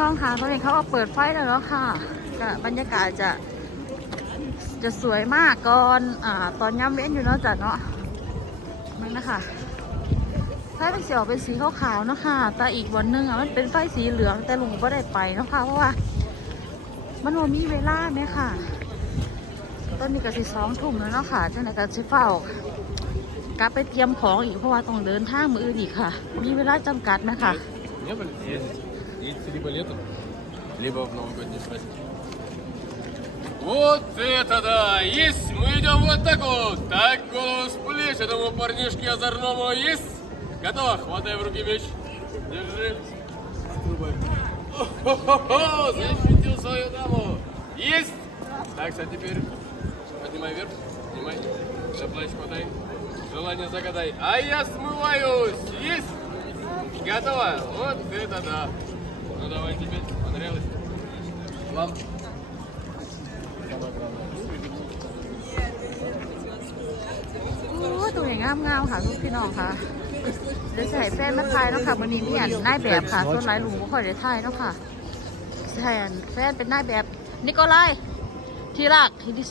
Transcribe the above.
น้องค่ะตอนนี้เขาเอาเปิดไฟแล้วเนาะค่ะกบรรยากาศจะจะสวยมากก่อนอ่าตอนย่ำเว้นอยู่เนาะจ้ะเนาะมันนะคะไฟเป็นสีออกเป็นสีขาวๆเนาะค่ะแต่อีกวันนึงอะมันเป็นไฟสีเหลืองแต่ลุงก็ได้ไปเนาะค่ะเพราะว่า มันมีเวลาไหมค่ะตอนนี้ก็สิสองทุ่มแล้วเนาะค่ะเจ้าหน้าที่ชิเฝ้ากลับไปเตรียมของอีกเพราะว่าต้องเดินทางมืออื่นอีกค่ะ มีเวลาจำกัดไหมค่ะ Едете либо летом, либо в новогодние праздники. Вот это да! Есть! Мы идем вот так вот! Так голову с плеч этому парнишке озорному есть! Готово! Хватай в руки меч! Держи! Защитил свою даму! Есть! Так, а теперь поднимай вверх, поднимай, за плащ хватай, желание загадай. А я смываюсь! Есть! Готово? Вот это да! Ну давай теперь, понравилось? Вам? Самое главное. โอ้ตัวอย่างงามๆค่ะลูกพี่น้องค่ะ เดี๋ยวจะให้แฟนมาถ่ายเนาะค่ะวันนี้พี่อันนายแบบค่ะต้นไม้ลุงก็ค่อยได้ถ่ายเนาะค่ะใช่อันแฟนเป็นนายแบบนิโคลายที่รักที่ดิส